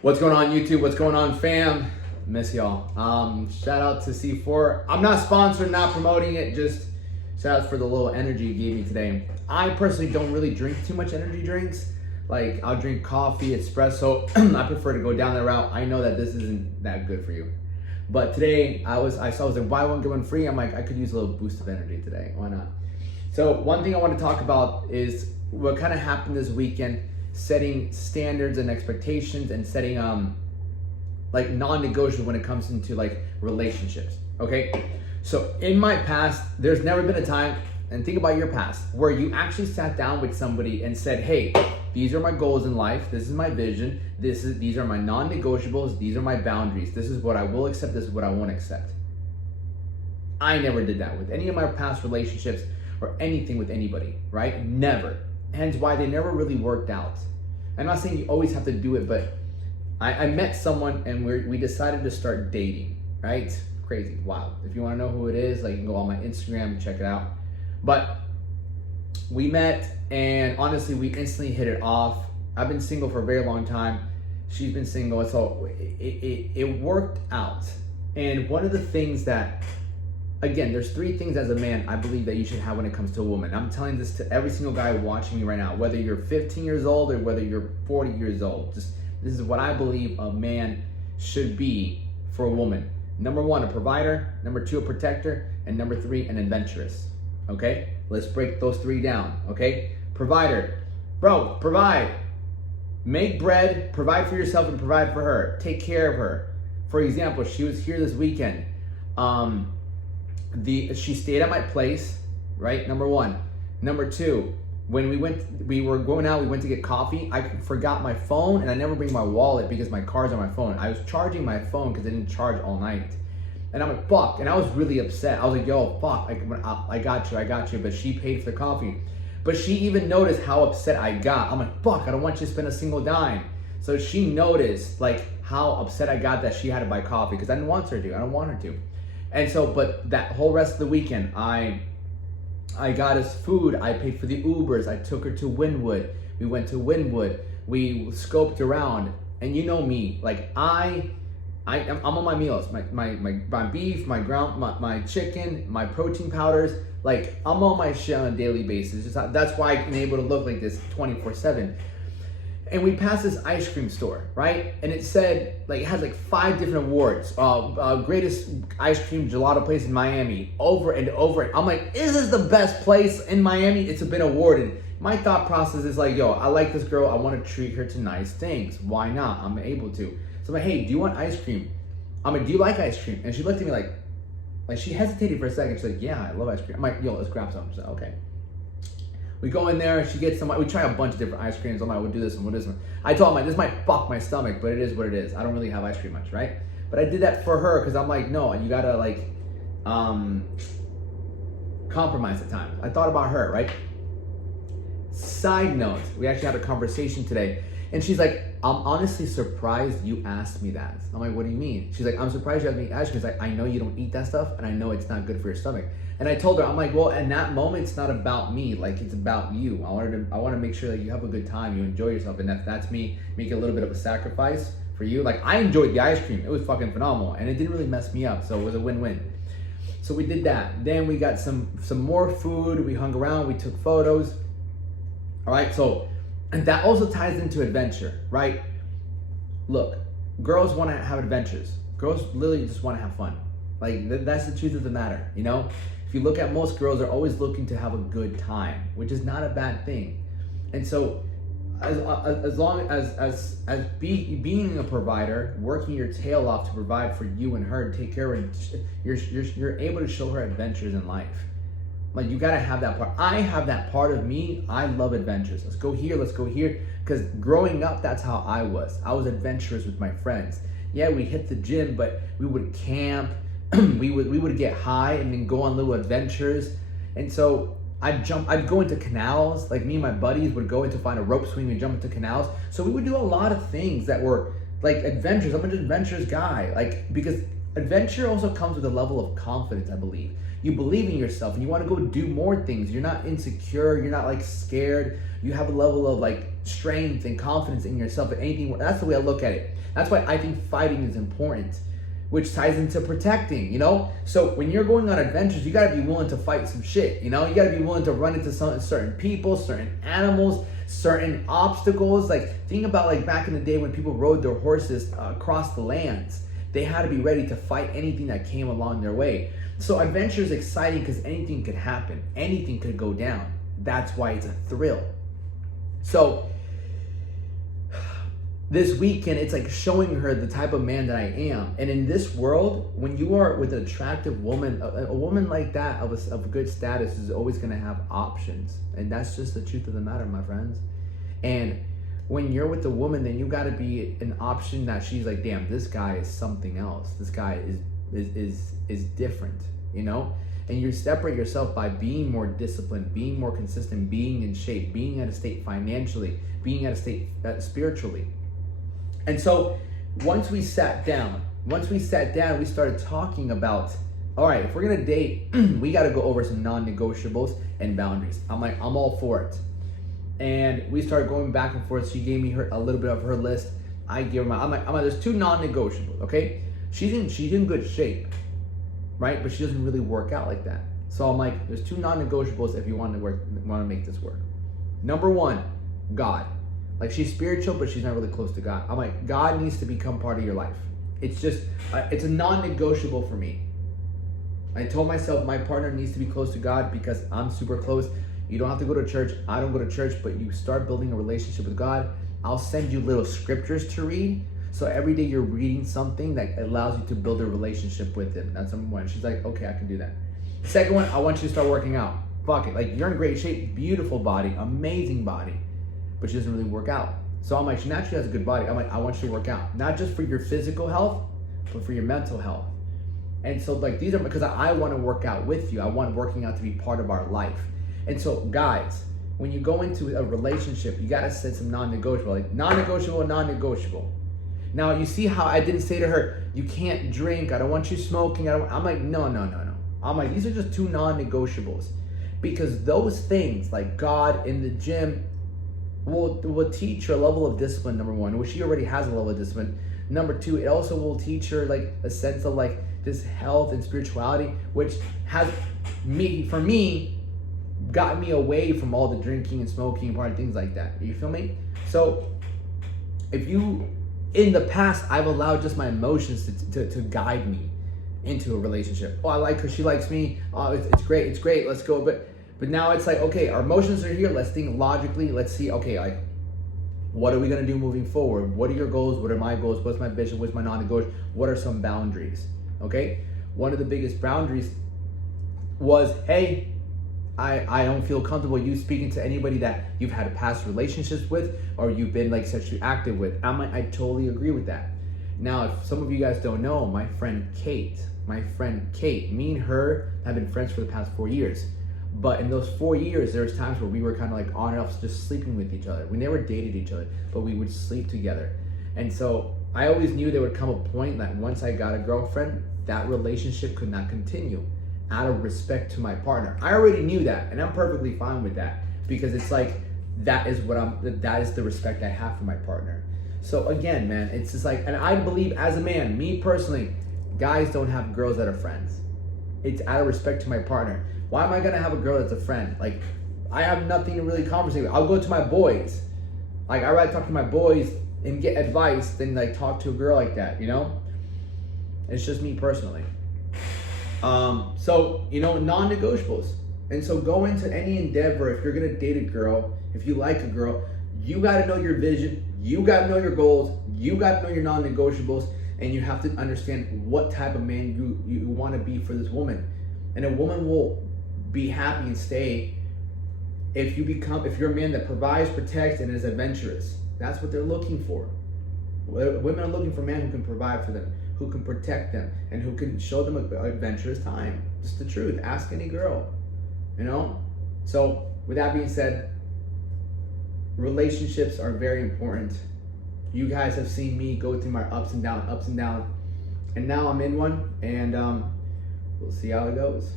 What's going on, YouTube? What's going on, fam? Miss y'all. Shout out to C4. I'm not sponsored, not promoting it, just shout out for the little energy you gave me today. I personally don't really drink too much energy drinks. Like, I'll drink coffee, espresso. I prefer to go down that route. I know that this isn't that good for you. But today, I saw it was like buy one, get one free. I'm like, I could use a little boost of energy today. Why not? So one thing I want to talk about is what kind of happened this weekend, setting standards and expectations and setting like non-negotiable when it comes into like relationships. Okay, so in my past, there's never been a time, and think about your past, where you actually sat down with somebody and said, hey, these are my goals in life, this is my vision, these are my non-negotiables, these are my boundaries, this is what I will accept, this is what I won't accept. I never did that with any of my past relationships or anything with anybody, right? Never. Hence why they never really worked out. I'm not saying you always have to do it, but I met someone and we decided to start dating, right? Crazy, wow. If you want to know who it is, like, you can go on my Instagram and check it out. But we met and honestly, we instantly hit it off. I've been single for a very long time. She's been single, so it worked out. And one of the things that, again, there's three things as a man I believe that you should have when it comes to a woman. I'm telling this to every single guy watching me right now, whether you're 15 years old or whether you're 40 years old. This is what I believe a man should be for a woman. Number one, a provider. Number two, a protector. And number three, an adventurous. Okay? Let's break those three down. Okay? Provider. Bro, provide. Make bread, provide for yourself and provide for her. Take care of her. For example, she was here this weekend. She stayed at my place, right? Number one. Number two, when we were going out, we went to get coffee. I forgot my phone and I never bring my wallet because my car's on my phone. I was charging my phone because I didn't charge all night. And I'm like, fuck. And I was really upset. I was like, yo, fuck. I got you. But she paid for the coffee. But she even noticed how upset I got. I'm like, fuck, I don't want you to spend a single dime. So she noticed like how upset I got that she had to buy coffee because I didn't want her to. I don't want her to. And so, but that whole rest of the weekend, I got us food. I paid for the Ubers. I took her to Wynwood. We went to Wynwood. We scoped around. And you know me, like I'm on my meals. My beef, my chicken, my protein powders. Like, I'm on my shit on a daily basis. That's why I'm able to look like this 24/7. And we passed this ice cream store, right? And it said, like, it has like 5 different awards. Greatest ice cream gelato place in Miami, over and over. I'm like, is this the best place in Miami? It's been awarded. My thought process is like, yo, I like this girl. I want to treat her to nice things. Why not? I'm able to. So I'm like, hey, do you want ice cream? I'm like, do you like ice cream? And she looked at me like she hesitated for a second. She's like, yeah, I love ice cream. I'm like, yo, let's grab some. She's like, okay. We go in there, she gets some, we try a bunch of different ice creams. I'm like, we'll do this and we'll do this one. I told her, this might fuck my stomach, but it is what it is. I don't really have ice cream much, right? But I did that for her because I'm like, no, you gotta like, compromise at times. I thought about her, right? Side note, we actually had a conversation today and she's like, I'm honestly surprised you asked me that. I'm like, what do you mean? She's like, I'm surprised you asked me ice cream. She's like, I know you don't eat that stuff and I know it's not good for your stomach. And I told her, I'm like, well, in that moment, it's not about me. Like, it's about you. I want to make sure that you have a good time, you enjoy yourself. And if that's me making a little bit of a sacrifice for you, like, I enjoyed the ice cream. It was fucking phenomenal. And it didn't really mess me up. So it was a win-win. So we did that. Then we got some more food. We hung around. We took photos. All right. So, and that also ties into adventure, right? Look, girls want to have adventures. Girls literally just want to have fun. Like, that's the truth of the matter, you know? If you look at most girls, they're always looking to have a good time, which is not a bad thing. And so, as long as being a provider, working your tail off to provide for you and her, to take care of her, you're able to show her adventures in life. Like, you gotta have that part. I have that part of me. I love adventures. Let's go here, let's go here. Because growing up, that's how I was. I was adventurous with my friends. Yeah, we hit the gym, but we would camp. we would get high and then go on little adventures. And so I'd go into canals. Like, me and my buddies would go in to find a rope swing and jump into canals. So we would do a lot of things that were like adventures. I'm an adventurous guy. Like, because adventure also comes with a level of confidence, I believe. You believe in yourself and you want to go do more things. You're not insecure. You're not like scared. You have a level of like strength and confidence in yourself and anything. That's the way I look at it. That's why I think fighting is important, which ties into protecting, you know? So when you're going on adventures, you gotta be willing to fight some shit, you know? You gotta be willing to run into certain people, certain animals, certain obstacles. Like, think about like back in the day when people rode their horses across the lands. They had to be ready to fight anything that came along their way. So adventure is exciting because anything could happen. Anything could go down. That's why it's a thrill. So this weekend, it's like showing her the type of man that I am. And in this world, when you are with an attractive woman, a woman like that of good status is always going to have options. And that's just the truth of the matter, my friends. And when you're with a woman, then you got to be an option that she's like, damn, this guy is something else. This guy is different, you know? And you separate yourself by being more disciplined, being more consistent, being in shape, being at a state financially, being at a state spiritually. And so once we sat down, we started talking about, all right, if we're gonna date, we gotta go over some non-negotiables and boundaries. I'm like, I'm all for it. And we started going back and forth. She gave me a little bit of her list. I give her I'm like, there's 2 non-negotiables, okay? She's in good shape, right? But she doesn't really work out like that. So I'm like, there's 2 non-negotiables if you want to make this work. Number 1, God. Like, she's spiritual, but she's not really close to God. I'm like, God needs to become part of your life. It's just, it's a non-negotiable for me. I told myself my partner needs to be close to God because I'm super close. You don't have to go to church. I don't go to church, but you start building a relationship with God. I'll send you little scriptures to read. So every day you're reading something that allows you to build a relationship with Him. That's number 1. She's like, okay, I can do that. Second one, I want you to start working out. Fuck it. Like, you're in great shape, beautiful body, amazing body, but she doesn't really work out. So I'm like, she naturally has a good body. I'm like, I want you to work out, not just for your physical health, but for your mental health. And so like, these are because I want to work out with you. I want working out to be part of our life. And so guys, when you go into a relationship, you got to set some non-negotiable, like non-negotiable. Now you see how I didn't say to her, you can't drink. I don't want you smoking. I'm like, no. I'm like, these are just 2 non-negotiables, because those things like God in the gym, will teach her a level of discipline, number 1, which she already has a level of discipline. Number 2, it also will teach her like a sense of like this health and spirituality, which has for me, got me away from all the drinking and smoking and partying, things like that. You feel me? So in the past, I've allowed just my emotions to guide me into a relationship. Oh, I like her, she likes me. Oh, it's great, let's go. But now it's like, okay, our emotions are here. Let's think logically. Let's see, okay, like, what are we gonna do moving forward? What are your goals? What are my goals? What's my vision? What's my non-negotiable? What are some boundaries? Okay? One of the biggest boundaries was, hey, I don't feel comfortable you speaking to anybody that you've had past relationships with or you've been like sexually active with. I'm like, I totally agree with that. Now, if some of you guys don't know, my friend Kate, me and her have been friends for the past 4 years. But in those 4 years, there was times where we were kind of like on and off, just sleeping with each other. We never dated each other, but we would sleep together. And so I always knew there would come a point that once I got a girlfriend, that relationship could not continue out of respect to my partner. I already knew that, and I'm perfectly fine with that, because it's like, that is the respect I have for my partner. So again, man, it's just like, and I believe as a man, me personally, guys don't have girls that are friends. It's out of respect to my partner. Why am I gonna have a girl that's a friend? Like, I have nothing to really conversate with. I'll go to my boys. Like, I'd rather talk to my boys and get advice than like talk to a girl like that, you know? It's just me personally. So, you know, non-negotiables. And so go into any endeavor, if you're gonna date a girl, if you like a girl, you gotta know your vision, you gotta know your goals, you gotta know your non-negotiables, and you have to understand what type of man you wanna be for this woman. And a woman will be happy and stay if you're a man that provides, protects, and is adventurous. That's what they're looking for. Women are looking for men who can provide for them, who can protect them, and who can show them an adventurous time. Just the truth. Ask any girl, you know? So with that being said, relationships are very important. You guys have seen me go through my ups and downs, and now I'm in one, and we'll see how it goes.